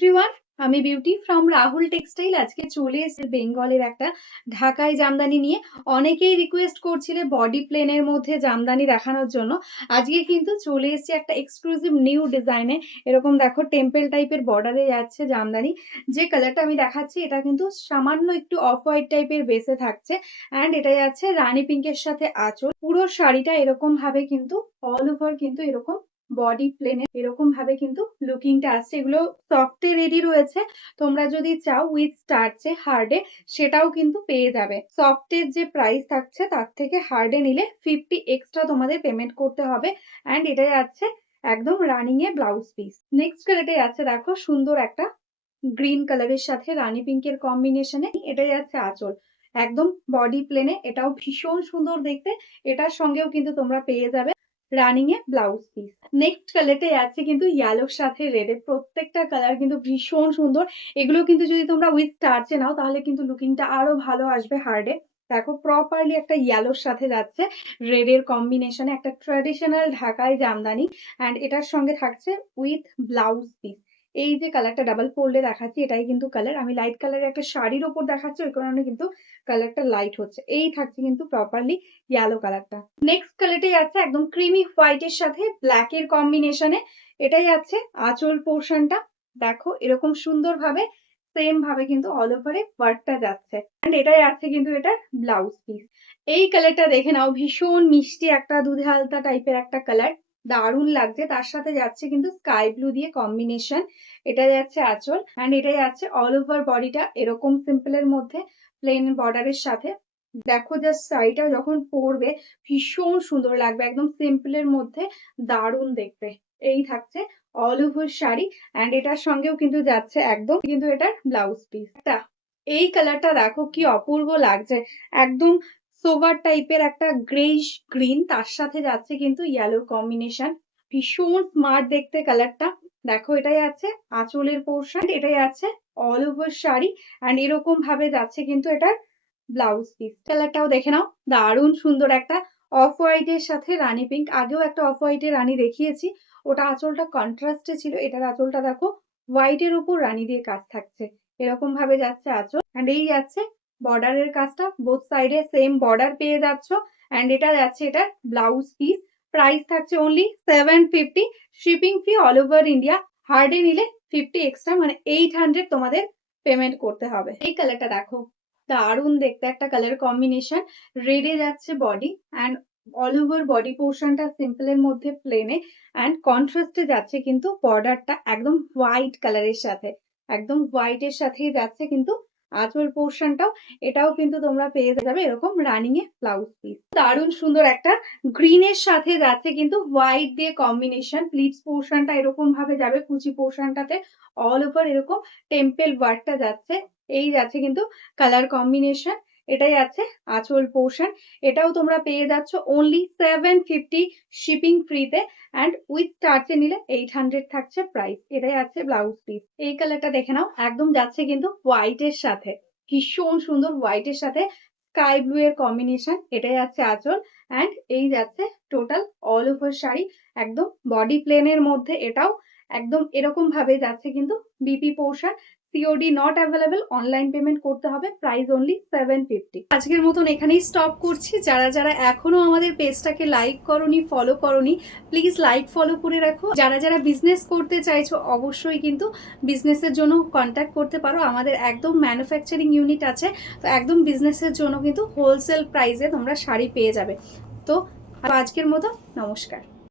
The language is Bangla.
এভরিওয়ান, আমি বিউটি ফ্রম রাহুল টেক্সটাইল। আজকে চলে এসেছে বেঙ্গলের একটা ঢাকাই জামদানি নিয়ে। অনেকেই রিকোয়েস্ট করছিলে বডি প্লেনের মধ্যে জামদানি দেখানোর জন্য। আজকে কিন্তু চলে এসেছে একটা এক্সক্লুসিভ নিউ ডিজাইনে। এরকম দেখো টেম্পল টাইপের বর্ডারে যাচ্ছে জামদানি। যে কালারটা আমি দেখাচ্ছি এটা কিন্তু সামান্য একটু অফ হোয়াইট টাইপের বেসে থাকছে, অ্যান্ড এটা যাচ্ছে রানী পিঙ্কের সাথে আঁচল। পুরো শাড়িটা এরকম ভাবে কিন্তু অল ওভার কিন্তু এরকম বডি প্লেনে এরকম ভাবে কিন্তু লুকিংটা আসছে। এগুলো সফটে রেডি রয়েছে, তোমরা যদি চাও উইথ স্টার্চে হার্ডে সেটাও কিন্তু পেয়ে যাবে। সফটের যে প্রাইস থাকছে তার থেকে হার্ডে নিলে 50 এক্সট্রা তোমাদের পেমেন্ট করতে হবে। অ্যান্ড এটা যাচ্ছে একদম রানিং এ ব্লাউজ পিস। নেক্সট কালারটা যাচ্ছে দেখো সুন্দর একটা গ্রিন কালারের সাথে রানী পিঙ্কের কম্বিনেশনে। এটা যাচ্ছে আঁচল, একদম বডি প্লেনে, এটাও ভীষণ সুন্দর দেখতে। এটার সঙ্গেও কিন্তু তোমরা পেয়ে যাবে রানিং এ ব্লাউজ পিস। নেক্সট কালারটা যাচ্ছে কিন্তু ইয়েলোর সাথে রেড। প্রত্যেকটা কালার কিন্তু ভীষণ সুন্দর। এগুলো কিন্তু যদি তোমরা উইথ স্টার্চে নাও তাহলে কিন্তু লুকিংটা আরো ভালো আসবে হার্ডে। দেখো প্রপারলি একটা ইয়েলোর সাথে যাচ্ছে রেড এর কম্বিনেশনে, একটা ট্র্যাডিশনাল ঢাকাই জামদানি। অ্যান্ড এটার সঙ্গে থাকছে উইথ ব্লাউজ পিস। এই যে কালারটা ডাবল ফোল্ডে দেখাচ্ছি এটাই কিন্তু কালার। আমি লাইট কালারের একটা শাড়ির ওপর দেখাচ্ছি, ওই কারণে কিন্তু কালারটা লাইট হচ্ছে। এই থাকছে কিন্তু প্রপারলি ইয়েলো কালারটা। নেক্সট কালারটা যাচ্ছে একদম ক্রিমি হোয়াইট এর সাথে ব্ল্যাক এর কম্বিনেশনে। এটাই যাচ্ছে আঁচল পোর্শনটা। দেখো এরকম সুন্দর ভাবে সেম ভাবে কিন্তু অল ওভারে ওয়ার্কটা যাচ্ছে। এন্ড এটাই আছে কিন্তু এটার ব্লাউজ পিস। এই কালারটা দেখে নাও, ভীষণ মিষ্টি একটা দুধে আলতা টাইপের একটা কালার, দারুণ লাগছে। তার সাথে যাচ্ছে কিন্তু স্কাই ব্লু দিয়ে কম্বিনেশন। এটা যাচ্ছে আঁচল, এন্ড এটা যাচ্ছে অল ওভার বডিটা এরকম সিম্পলের মধ্যে প্লেন বর্ডারের সাথে। দেখো জাস্ট শাড়িটা যখন পরবে ভীষণ সুন্দর লাগবে, একদম সিম্পলের মধ্যে দারুণ দেখতে। এই থাকছে অল ওভার শাড়ি, অ্যান্ড এটার সঙ্গেও কিন্তু যাচ্ছে একদম কিন্তু এটার ব্লাউজ পিস। এই কালারটা দেখো কি অপূর্ব লাগছে, একদম সোভার টাইপের একটা গ্রেইশ গ্রিন, তার সাথে যাচ্ছে কিন্তু ইয়েলো কম্বিনেশন। ভীষণ স্মার্ট দেখতে কালারটা। দেখো এটাই আছে আঁচলের পোর্শন, এটাই আছে অল ওভার শাড়ি, অ্যান্ড এরকম ভাবে যাচ্ছে কিন্তু এটার ব্লাউজ পিস। কালারটাও দেখে নাও, দারুণ সুন্দর একটা অফ হোয়াইট এর সাথে রানী পিঙ্ক। আগেও একটা অফ হোয়াইট এর রানী দেখিয়েছি, ওটা আঁচলটা কন্ট্রাস্টে ছিল। এটার আঁচলটা দেখো হোয়াইট এর উপর রানী দিয়ে কাজ থাকছে, এরকম ভাবে যাচ্ছে আঁচল। অ্যান্ড এই যাচ্ছে বর্ডারের কাজটা, বোথ সাইডে সেম বর্ডার পেয়ে যাচ্ছ। অ্যান্ড এটা যাচ্ছে এটার ব্লাউজ পিস। প্রাইস থাকছে অনলি 750, শিপিং ফি অল ওভার ইন্ডিয়া। হার্ডে নিলে 50 এক্সট্রা, মানে 800 তোমাদের পেমেন্ট করতে হবে। এই কালারটা দেখো দারুণ দেখতে একটা কালার কম্বিনেশন। রেডে যাচ্ছে body, and all over body পোর্শনটা সিম্পলের মধ্যে প্লেনে, অ্যান্ড কন্ট্রাস্টে যাচ্ছে কিন্তু বর্ডারটা একদম হোয়াইট কালারের সাথে, একদম হোয়াইট এর সাথেই যাচ্ছে কিন্তু আঁচল পোর্শনটাও। এটাও কিন্তু তোমরা পেয়ে যাবে এরকম রানিং এ ব্লাউজ পিস। দারুণ সুন্দর একটা গ্রিনের সাথে যাচ্ছে কিন্তু হোয়াইট দিয়ে কম্বিনেশন। প্লিটস পোর্শনটা এরকম ভাবে যাবে, কুচি পোর্শনটাতে অল ওভার এরকম টেম্পল ওয়ার্কটা যাচ্ছে। এই যাচ্ছে কিন্তু কালার কম্বিনেশন। এটাই আছে আঁচল পোর্শন। এটাও তোমরা পেয়ে যাচ্ছ অনলি 750 শিপিং ফ্রিতে, অ্যান্ড উইথ স্টার্চে নিলে 800 থাকছে প্রাইস। এটাই আছে ব্লাউজ পিস। এই কালারটা দেখে নাও, একদম যাচ্ছে কিন্তু হোয়াইট এর সাথে, ভীষণ সুন্দর হোয়াইট এর সাথে স্কাই ব্লু এর কম্বিনেশন। এটাই আছে আঁচল, অ্যান্ড এই যাচ্ছে টোটাল অল ওভার শাড়ি একদম বডি প্লেনের মধ্যে। এটাও একদম এরকম ভাবে যাচ্ছে কিন্তু BP portion. COD not available, online payment করতে হবে। Price only 750। আজকের মতন এখানেই স্টপ করছি। যারা যারা এখনো আমাদের পেজটাকে লাইক করনি, ফলো করনি, প্লিজ লাইক ফলো করে রাখো। যারা যারা বিজনেস করতে চাইছো অবশ্যই কিন্তু বিজনেসের জন্য কন্ট্যাক্ট করতে পারো। আমাদের একদম ম্যানুফ্যাকচারিং ইউনিট আছে, তো একদম বিজনেসের জন্য কিন্তু হোলসেল প্রাইসে তোমরা শাড়ি পেয়ে যাবে। তো আজকের মতো নমস্কার।